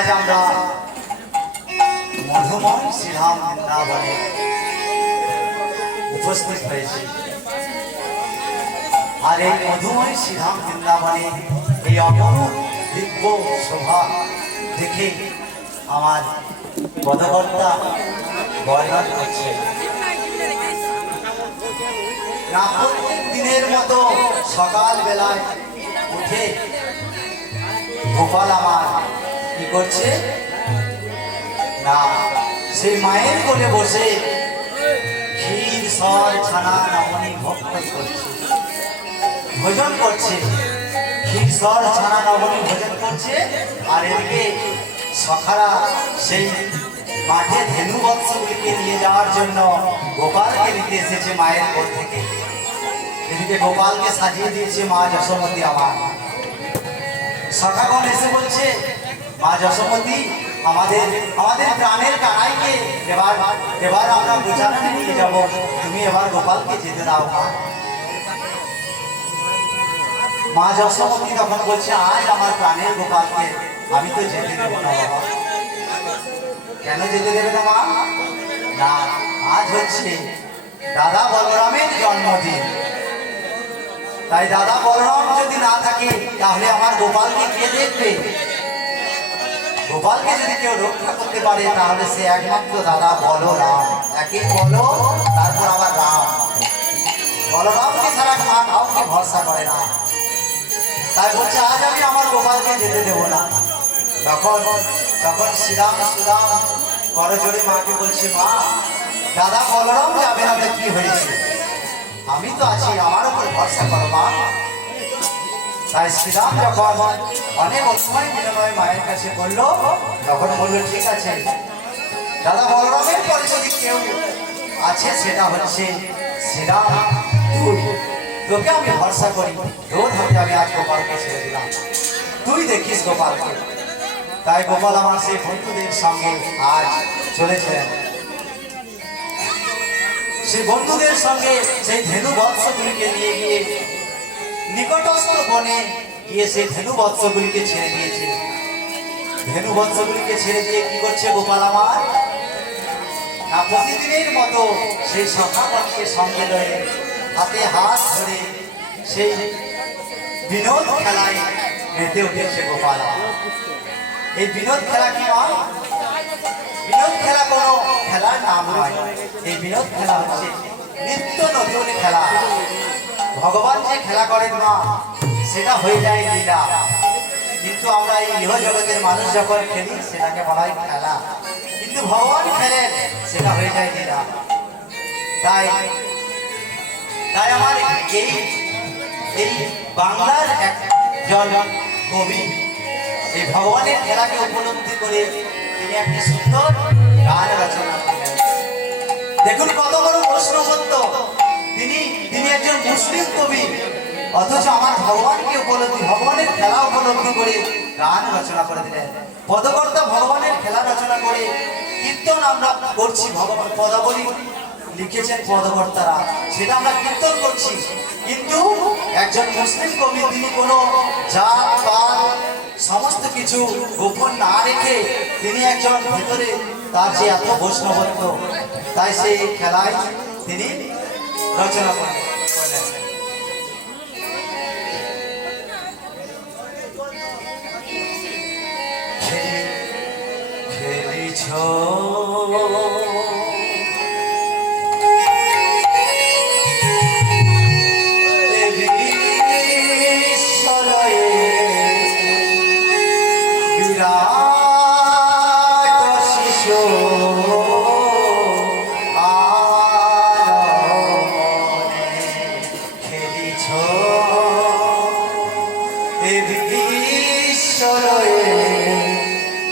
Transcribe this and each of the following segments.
আজ আমরা মধুময় শ্রীরাম বৃন্দাবনে উপস্থিত হয়েছি। আর এই মধুময় শ্রীরাম বৃন্দাবনে এই অপরূপ দিব্য শোভা দেখে আমার পদকর্তা বর্ণন করছে। না প্রত্যেক দিনের মতো সকাল বেলায় উঠে গোপাল আমার কি করছে না, সেই মায়ের কোলে বসে ক্ষীর সর ছানা নবনী ভক্ষণ করছে, ভোজন করছে। ক্ষীর সর ছানা নবনী ভোজন করছে। আর এদিকে সখারা সেই মাঠে ধেনু বৎসগুলিকে নিয়ে যাওয়ার জন্য গোপালকে নিতে এসেছে মায়ের কোল থেকে। এদিকে গোপালকে সাজিয়ে দিয়েছে মা যশোমতী। আমার সখাগণ এসে বলছে, মা যশোমতী, আমাদের প্রাণের কানাইকে এবার আমরা বোঝাতে নিয়ে যাব, তুমি এবার গোপালকে যেতে দাও। মা যশোমতী তখন বলছে, আজ আমার প্রাণের গোপালকে আমি তো যেতে দেবো না বাবা। কেন যেতে দেবে না মা? না, আজ হচ্ছে দাদা বলরামের জন্মদিন। তাই দাদা বলরাম যদি না থাকে তাহলে আমার গোপালকে কে দেখবে? গোপালকে যদি কেউ রক্ষা করতে পারে তাহলে সে একমাত্র দাদা বলরাম। একে বলো, তারপর আবার রাম। বলরামকে ছাড়া মা কাউকে ভরসা করে না। তাই বলছে, আজ আমি আমার গোপালকে যেতে দেবো না। তখন শ্রীরাম সুদাম করজোড়ে মাকে বলছে, মা, দাদা বলরাম যাবে না, কি হয়েছে? আমি তো আছি, আমার উপর ভরসা করো মা। তাই শ্রীরাম যখন অনেক অসময় বিনিময় মায়ের কাছে বললো, তখন বললো, ঠিক আছে, দাদা বলরামের পরে যদি কেউ আছে সেটা হচ্ছে শ্রীরাম, তোকে আমি ভরসা করি। রোজ হাতে আমি আজ গোপালকে ছেড়ে দিলাম, তুই দেখিস গোপালকে। তাই গোপাল আমার সেই বন্ধুদের সঙ্গে আজ চলেছেন। সেই বন্ধুদের সঙ্গে সেই ধেনু বৎসগুলিকে নিয়ে গিয়ে নিকটস্থ বনে গিয়ে সেই ধেনু বৎসগুলিকে ছেড়ে দিয়েছে। ধেনু বৎসগুলিকে ছেড়ে দিয়ে কি করছে গোপাল আমার? না প্রতিদিনের মতো সেই সখাগণকে সঙ্গে লয়ে হাতে হাত ধরে সেই বিনোদ খেলায় মেতে উঠেছে গোপাল। এই বিনোদ খেলা কি নয়, বিনোদ খেলা কোনো খেলার নাম নয়। এই বিনোদ খেলা হচ্ছে নিত্য নতুন খেলা। ভগবান যে খেলা করেন না, সেটা হয়ে যায় লীলা। কিন্তু আমরা এই ইহ জগতের মানুষ যখন খেলি সেটাকে বলা হয় খেলা, কিন্তু ভগবান খেলেন সেটা হয়ে যায় লীলা। তাই আমার এই বাংলার একজন কবি এই ভগবানের খেলাকে উপলব্ধি করে তিনি একটি সুন্দর গান রচনা করলেন। দেখুন কত বড় বৈষ্ণবত্ব। তিনি একজন মুসলিম কবি, অথচ আমার ভগবানের খেলা উপলব্ধি করে গান রচনা করে দিলেন। পদকর্তা ভগবানের খেলা রচনা করে কীর্তন আমরা করছি, ভগবান পদাবলী লিখেছেন পদকর্তারা, সেটা আমরা কীর্তন করছি। কিন্তু একজন মুসলিম কবি তিনি কোনো জাত পাত সমস্ত কিছু গোপন না রেখে তিনি একজন ভেতরে তার যে এত বৈষ্ণবত্ব, তাই সেই খেলায় তিনি রচনা করলেন। খেলিছ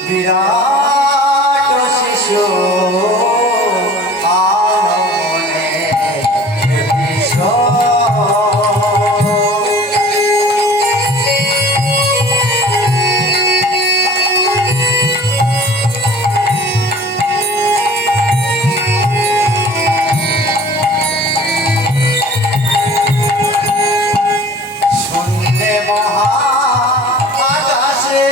বিরাট শিশু শুনলে মহা আকাশে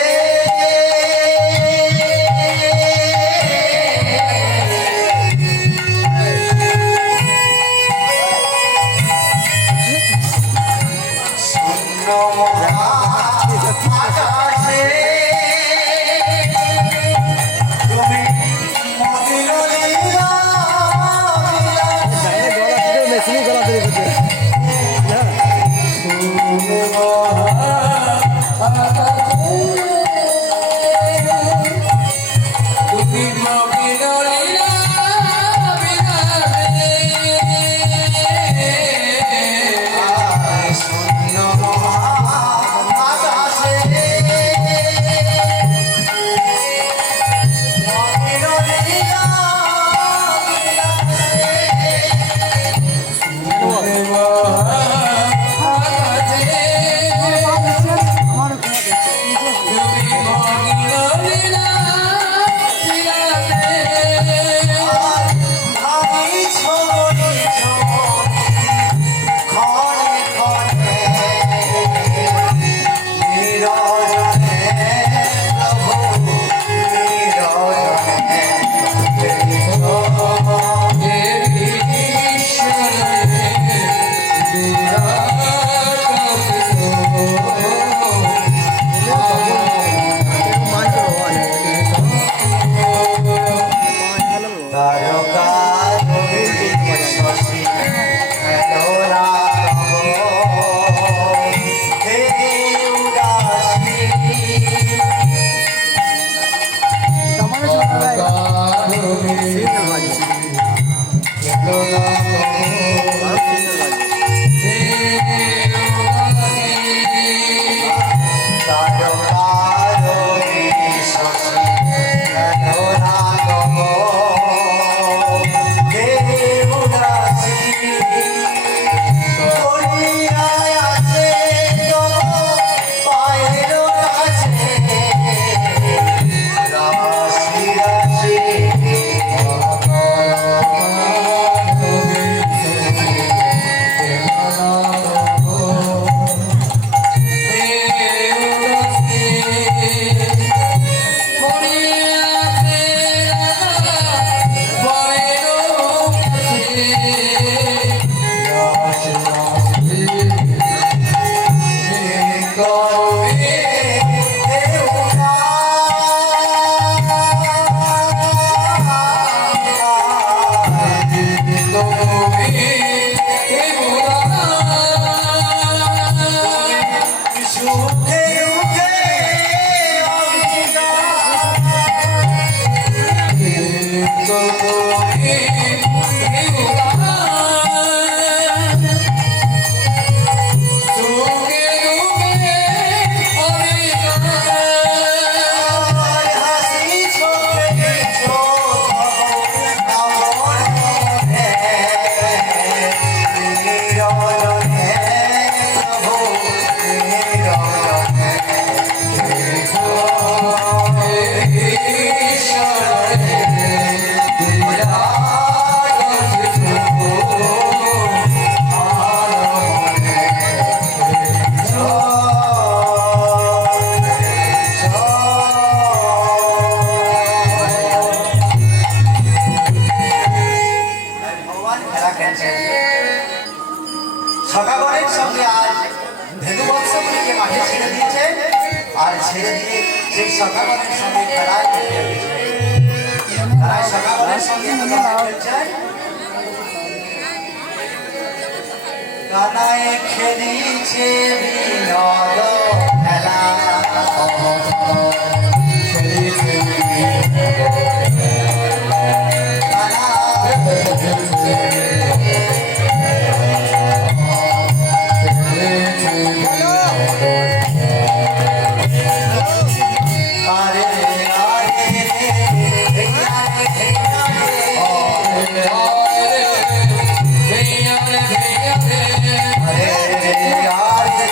আকাশে তুমি মদির লীলা মেশিনই গলা তৈরি করছে সখাগণের সঙ্গে আজ ধেনু বৎসগুলিকে মাঠে ছেড়ে দিয়েছে আর ছেড়ে দিয়ে সেই সখাগণের সঙ্গে খেলায় খেলতে হয়েছে। তারা সখাগণের সঙ্গে খেলছে কানায় খেলিছে বিনোদ খেলা Hare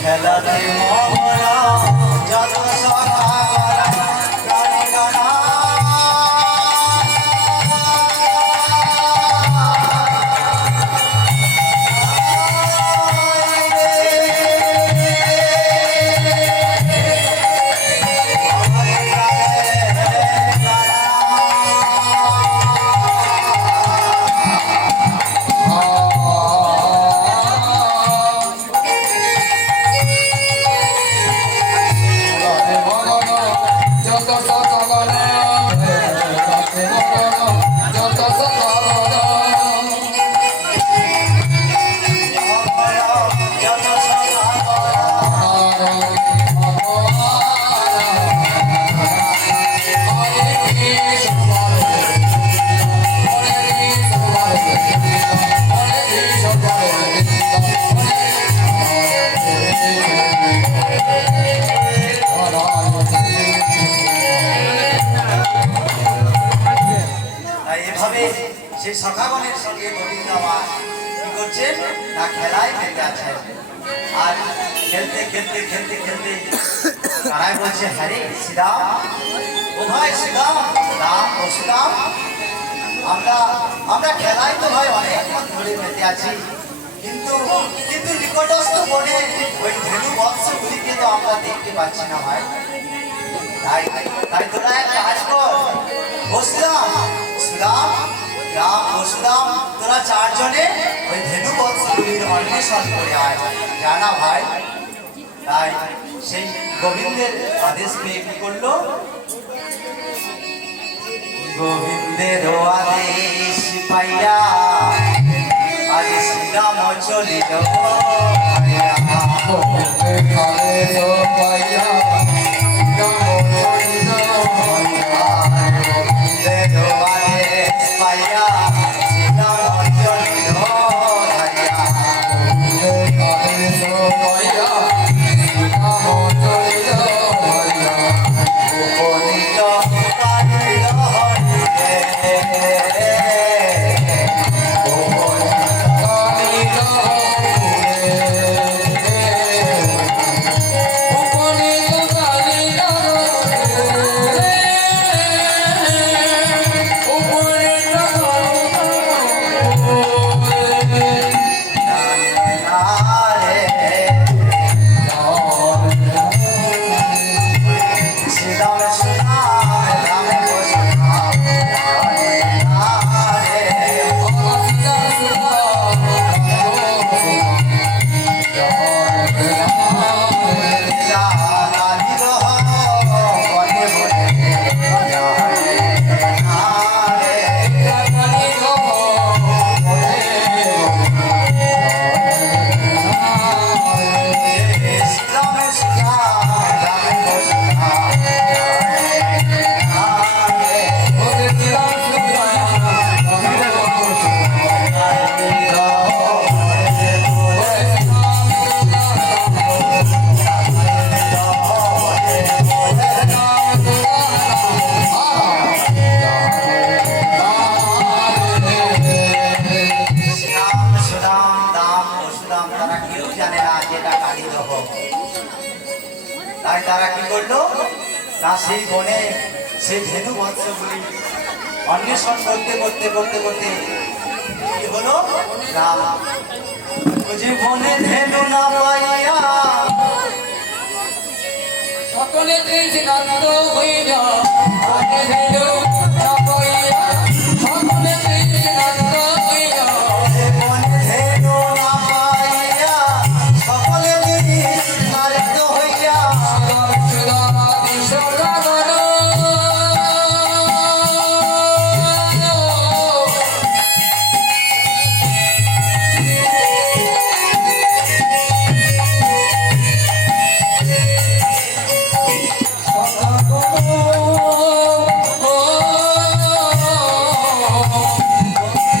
খেলাতে মহরা যত সখাগরা গানে গানা সেই সখাগণের সঙ্গে গোবিন্দ আমার কি করছেন না খেলায় মেতে আছেন। আর খেলতে খেলতে খেলতে খেলতে তারাই বলছে হ্যারে শ্রীরাম, ও ভাই শ্রীরাম, রাম ও শ্রীরাম, আমরা খেলায় তো ভাই অনেকক্ষণ ধরে মেতে আছি, কিন্তু কিন্তু নিকটস্থ বনে ওই ধেনু বৎসগুলিকে তো আমরা দেখতে পাচ্ছি না ভাই। তাই তাই তোরা এক কাজ কর, ও শ্রীরাম, শ্রীরাম, রাম ও শ্রীরাম, তোরা চারজনে ওই ধেনু বৎসগুলির অন্বেষণ করে আয়, জানা ভাই। তাই সেই গোবিন্দের আদেশ পেয়ে কি করলো, গোবিন্দের আদেশ পাইয়া আজ শ্রীরাম চলিল তাই তারা কি করলো না সেই বনে সেই ধেনু মৎস্যগুলি অন্বেষণ করতে করতে করতে করতে কি হলো না জীবনে ধেনু না পাইয়া সকলে তৃষ্ণান্ত হইয়া আগে ধেনু না পাইয়া সকলে তৃষ্ণান্ত হইয়া জীবনে ধেনু না পাইয়া সকলে তৃষ্ণার্ত হইয়া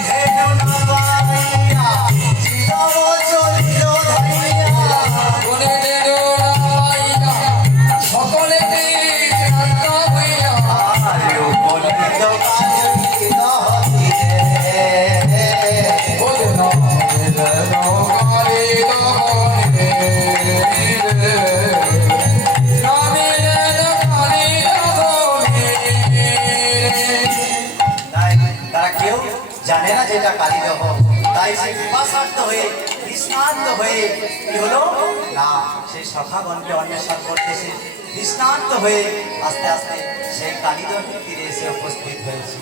ধেনু না পাইয়া চিরব চলিল ধাইয়া সকলে তৃষ্ণান্ত হইয়া আর উপনীত কাজী দহতিরে তাই তারা কেউ জানে না যেটা কালীদহ, তাই সে কৃপাসার্থ হয়ে কৃষ্ণার্থ হয়ে কি হলো না সেই সখাগণকে অন্বেষণ করতেছে, কৃষ্ণার্থ হয়ে আস্তে আস্তে সেই কালীদহের তীরে এসে উপস্থিত হয়েছে।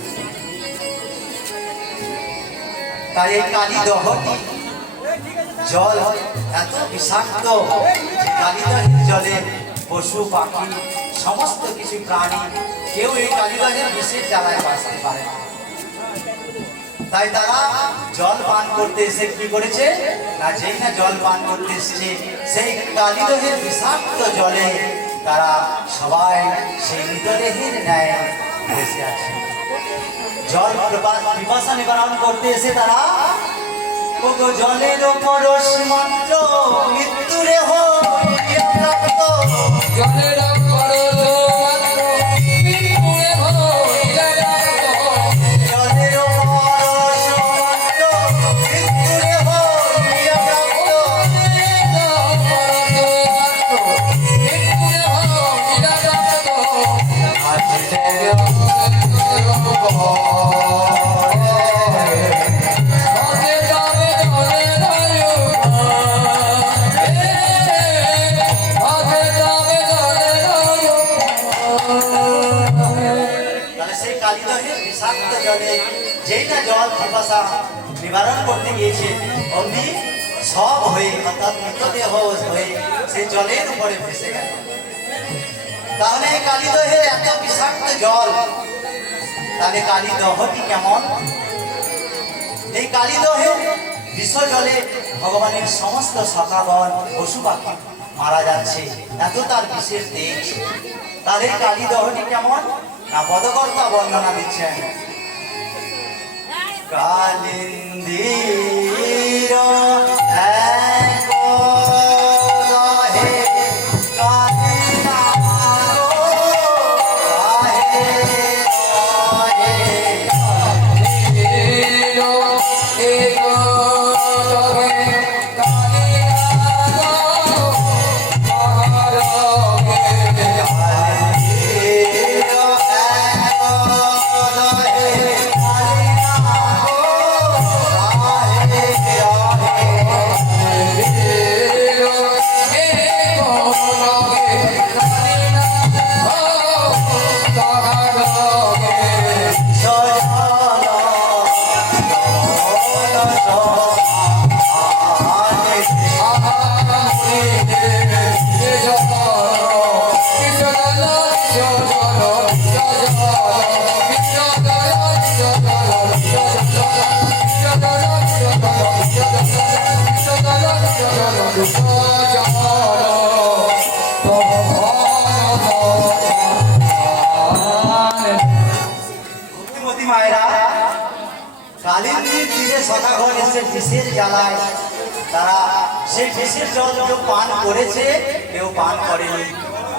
তাই এই কালীদহটি জল এত বিষাক্ত যে কালীদহের জলে পশু পাখি সমস্ত কিছু প্রাণী কেউ এই কালীদহের বিশেষ জ্বালায় বাঁচতে পারে না। তাই তারা জল পান করতে এসে কি করেছে না যেই না জল পান করতে এসেছে সেই কালীদহের বিষাক্ত জলে তারা সবাই সেই মৃতদেহের ন্যায় বসে আছে। জল পিপাসা নিবারণ করতে এসে তারা ওগো জলের পরশ মাত্র মৃত্যুরে হইয়া প্রাপ্ত জলের পরশ মাত্র মৃত্যুরে হইয়া প্রাপ্ত জলের পরশ মাত্র মৃত্যুরে হইয়া প্রাপ্ত তাহলে সেই কালীদহের বিষাক্ত জলে যেই না জল পিপাসা নিবারণ করতে গিয়েছে অমনি সব হয়ে অর্থাৎ মৃতদেহ হয়ে সেই জলের উপরে ভেসে গেল। তাহলে এই কালীদহের এত বিষাক্ত জল, তাহলে কালীদহটি কেমন? এই কালীদহের বিষ জলে ভগবানের সমস্ত সখাগণ পশু পাখি মারা যাচ্ছে, এত তার বিশেষ দেশ। তাহলে এই কালীদহটি কেমন না পদকর্তা বর্ণনা দিচ্ছেন। কালিন্দির এক দহে কালী নামাগো গাহে ভক্তিমতী মায়েরা কালিন্দির তীরে সখাগণ এসে বিষের জ্বালায়, তারা সেই বিষের জল কেউ পান করেছে কেউ পান করেনি।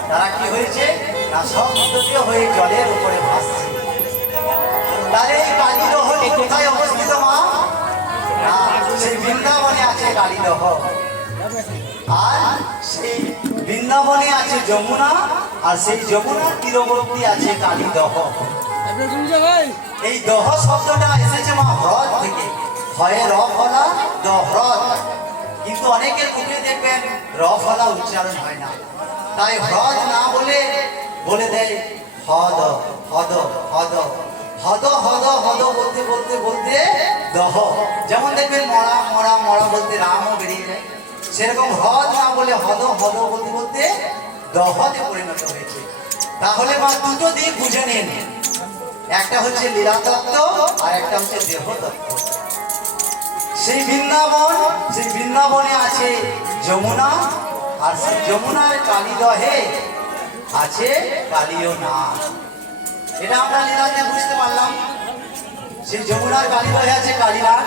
তারা কি হয়েছে না সব মৃতদেহ হয়ে জলের উপরে ভাসছে। তাহলে এই কালীদহটি কোথায় অবস্থিত মা? না সেই বৃন্দাবনে আছে কালীদহ, আর সেই বৃন্দাবনে আছে যমুনা, আর সেই যমুনার তীরবর্তী আছে কালীদহ। এই দহ শব্দটা এসেছে মা হ্রদ থেকে, হয়ে র ফলা দহ্রদ, কিন্তু অনেকের মুখে দেখবেন র ফলা উচ্চারণ হয় না, তাই হ্রদ না বলে বলে দেয় হদ হদ হদ হদ হদ হদ বলতে বলতে বলতে দহ। যেমন দেখবেন মরা মরা মরা বলতে রামও বেরিয়ে যায়, সেরকম হদ না বলে হদ হদ বলতে বলতে দহতে পরিণত হয়েছে। তাহলে মা দুটো দিক বুঝে নিন, একটা হচ্ছে লীলা তত্ত্ব আর একটা হচ্ছে দেহ তত্ত্ব। সেই বৃন্দাবনে আছে যমুনা, আর সেই যমুনার কালীদহে আছে কালীয় নাথ। এটা আমরা লীলাতে বুঝতে পারলাম, সেই যমুনার কালীদহে আছে কালীনাথ।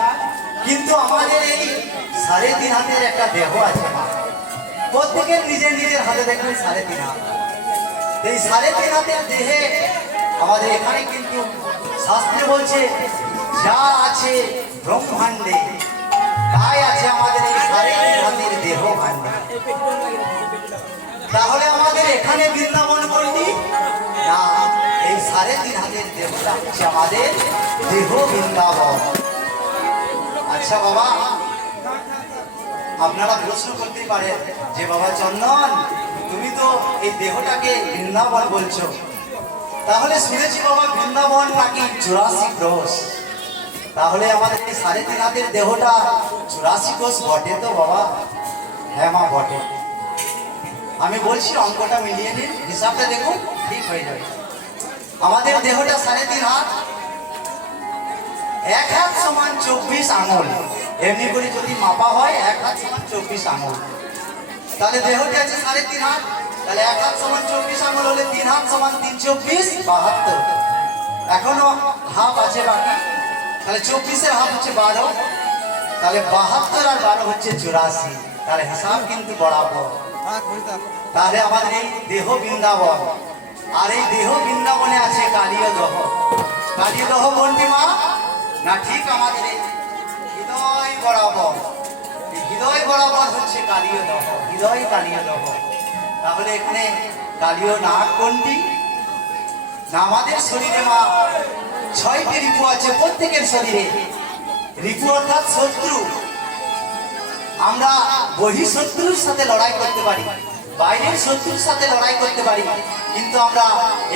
কিন্তু আমাদের এই 3.5 হাতের একটা দেহ আছে মা, প্রত্যেকের নিজের নিজের হাতে দেখবেন 3.5 হাত। এই 3.5 হাতের দেহে আমাদের এখানে কিন্তু শাস্ত্রে বলছে যা আছে ব্রহ্মাণ্ডে তাই আছে আমাদের এই 3.5 হাতের দেহ ভাণ্ডে। তাহলে আমাদের এখানে বৃন্দাবন কোনটি না, এই 3.5 হাতের দেহটা হচ্ছে আমাদের দেহ বৃন্দাবন। আচ্ছা বাবা, আপনারা প্রশ্ন করতে পারেন যে বাবা চন্দন, তুমি তো এই দেহটাকে বৃন্দাবন বলছো, তাহলে শুনেছি বাবা বৃন্দাবন নাকি 84 ক্রোশ, তাহলে আমাদের এই 3.5 হাতের দেহটা 84 ক্রোশ বটে তো বাবা? হ্যাঁ মা বটে। আমি বলছি অঙ্কটা মিলিয়ে নিন, হিসাবটা দেখুন, ঠিক হয়ে যাবে। আমাদের দেহটা 3.5 হাত, 1 হাত সমান 24 আঙুল। এমনি করে যদি মাপা হয় 1 হাত সমান 24 আঙুল, তাহলে দেহটা আছে 3.5 হাত, তাহলে 1 হাত সমান 24 আঙুল হলে 3 হাত সমান 3 24 72। এখনো হাফ আছে বাকি, তাহলে 24-এর হাফ হচ্ছে 12, তাহলে 72 আর 12 হচ্ছে 84। তাহলে হিসাব কিন্তু বরাবর। তাহলে আমাদের এই দেহ বৃন্দাবন, আর এই দেহ বৃন্দাবনে আছে কালীয় দহ। কালীয় দহ কোনটি মা না, ঠিক আমাদের এই হৃদয় বরাবর, এই হৃদয় বরাবর হচ্ছে কালীয় দহ, হৃদয় কালীয় দহ। তাহলে এখানে কালীয় নাক কোনটি না, আমাদের শরীরে মা 6টি রিপু আছে, প্রত্যেকের শরীরে। রিপু অর্থাৎ শত্রু। আমরা বহিঃশত্রুর সাথে লড়াই করতে পারি, বাইরের শত্রুর সাথে লড়াই করতে পারি, কিন্তু আমরা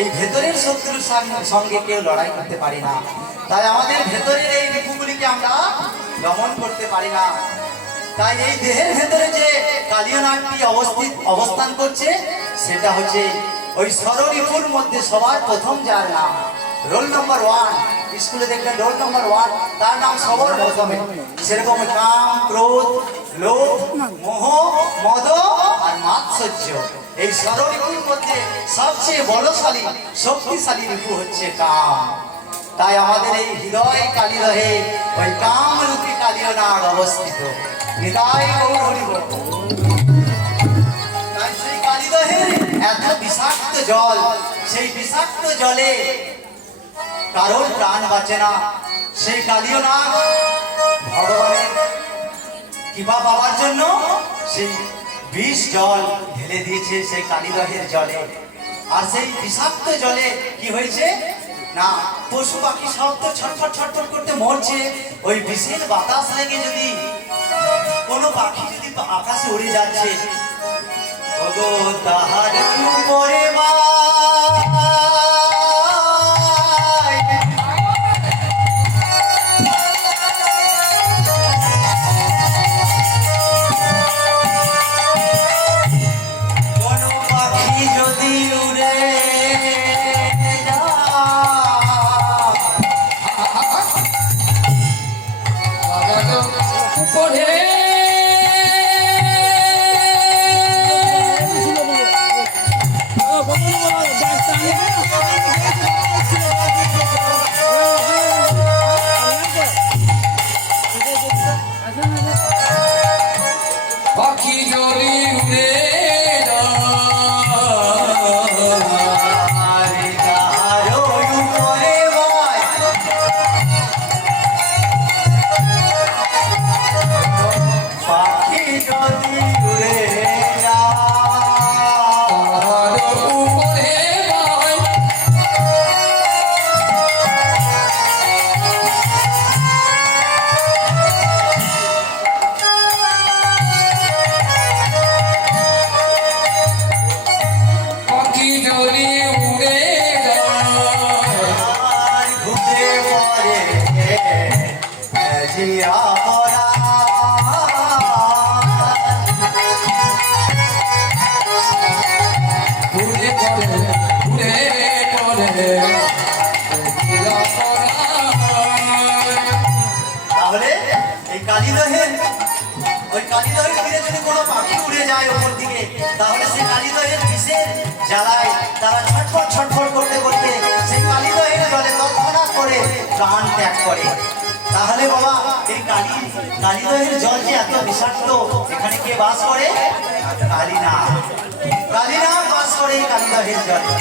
এই ভেতরের শত্রুর সঙ্গে কেউ লড়াই করতে পারি না। তাই আমাদের ভেতরের এই রিপুগুলিকে আমরা দমন করতে পারি না। তাই এই দেহের ভেতরে যে কালীয় নাগটি অবস্থান করছে, সেটা হচ্ছে ওই ষড়রিপুর মধ্যে সবার প্রথম যার নাম, রোল নম্বর 1, স্কুলে দেখবেন রোল নম্বর 1, তার নাম সবার প্রথমে। সেরকম কাম, ক্রোধ, লোভ, মোহ, মদ আর মাৎসর্য, এই ষড়রিপুর মধ্যে সবচেয়ে বলশালী শক্তিশালী রিপু হচ্ছে কাম। তাই আমাদের এই হৃদয় কালীদহে ওই কাম রূপী কালীয় নাগ অবস্থিত। হৃদয় গৌর হরি বল। তাই সেই কালীদহের এত বিষাক্ত জল, সেই বিষাক্ত জলে কারোর প্রাণ বাঁচে না। সেই কালীয় নাগ ভগবানের কৃপা পাওয়ার জন্য সেই বিষ জল ঢেলে দিয়েছে সেই কালীদহের জলে। আর সেই বিষাক্ত জলে কি হয়েছে না, পশু পাখি সব তো ছটফট ছটফট করতে মরছে। ওই বিষের বাতাস লেগে যদি কোনো পাখি যদি আকাশে উড়ে যাচ্ছে, ওগো তাহার উপরে কোনো পাখি যদি উড়ে উপরে পাখি যদি উড়ে উড়ে করে উড়ে করে তাহলে এই কালিদহের ওই কালিদহের তীরে যদি কোনো পাখি উড়ে যায় ওপর দিকে, তাহলে সেই কালিদহের বিষের জ্বালায় তারা ছটফট ছটফট করতে করতে সেই কালিদহের জলে তৎক্ষণাৎ করে প্রাণ ত্যাগ করে। তাহলে বাবা এই কালিদহের জল যে এত বিষাক্ত, এখানে কে বাস করে? কালীনাগ। কালীনাগ বাস করে এই কালিদহের জলে।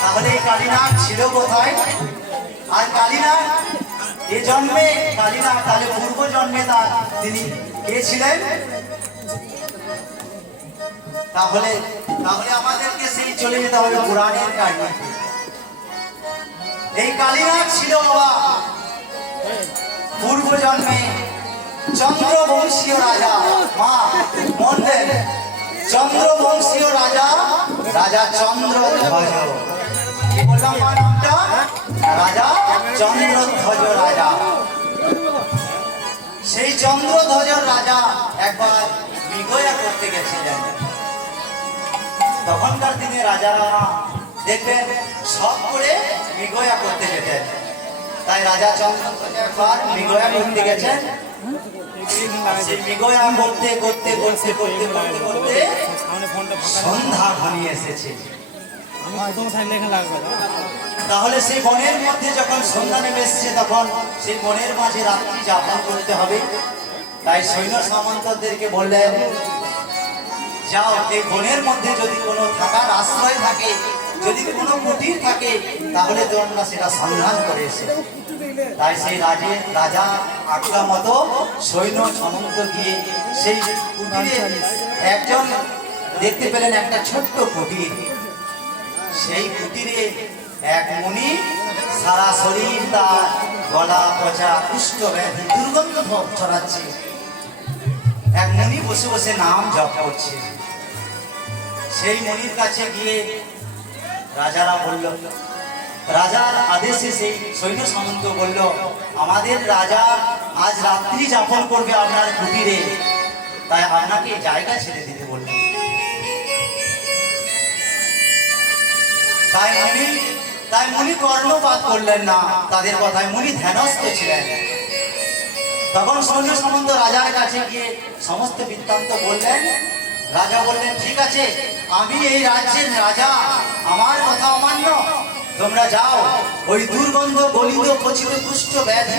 তাহলে এই কালীনাগ ছিল কোথায়? আর কালীনাগ এ জন্মে কালীনাগ, তাহলে পূর্ব জন্মে তিনি কে ছিলেন? তাহলে তাহলে আমাদেরকে সেই চলে যেতে হবে পুরাণের কাহিনী। এই কালীনাগ ছিল বাবা পূর্ব জন্মে চন্দ্রবংশীয় রাজা। মা মন দেন, চন্দ্রবংশীয় রাজা, রাজা চন্দ্রধ্বজ। কি বললাম মা নামটা? রাজা চন্দ্রধ্বজ রাজা। সেই চন্দ্রধ্বজ রাজা একবার মৃগয়া করতে গেছিলেন। তখনকার দিনে রাজারা দেখবেন সব করে মৃগয়া করতে যেতেন। তাই রাজা চন্দ্রধ্বজ একবার মৃগয়া করতে গেছেন। সেই মৃগয়া করতে করতে করতে করতে করতে করতে সন্ধ্যা ঘনিয়ে এসেছে। তাহলে সেই বনের মধ্যে যখন সন্ধ্যা নেমে এসছে, তখন সেই বনের মাঝে রাত্রি যাপন করতে হবে। তাই সৈন্য সামন্তদেরকে বললেন, যাও এই বনের মধ্যে যদি কোনো থাকার আশ্রয় থাকে, যদি কোনো কুটির থাকে, তাহলে তোমরা সেটা সন্ধান করে এসে। তাই সেই রাজা আজ্ঞা মতো সৈন্য সামন্ত গিয়ে সেই কুটিরে একজন দেখতে পেলেন একটা ছোট্ট কুটির। সেই কুটিরে এক মুনি সারা শরীর তার গলা পচা কুষ্ঠ ব্যাধি দুর্গন্ধ ছড়াচ্ছে। এক মুনি বসে বসে নাম জপ করছে। সেই মুনির কাছে গিয়ে রাজারা বলল, রাজার আদেশে সেই সৈন্য সামন্ত বলল, আমাদের রাজা আজ রাত্রি যাপন করবে আপনার কুটিরে, তাই আপনাকে জায়গা ছেড়ে দিতে বলল। তাই মুনি কর্ণপাত করলেন না তাদের কথায়, মুনি ধ্যানস্থ ছিলেন। তখন সৈন্য সামন্ত রাজার কাছে গিয়ে সমস্ত বৃত্তান্ত বললেন। রাজা বললেন, ঠিক আছে, আমি এই রাজ্যের রাজা, আমার কথা অমান্য, তোমরা যাও ওই দুর্গন্ধ গলিত পচিত কুষ্ঠ ব্যাধি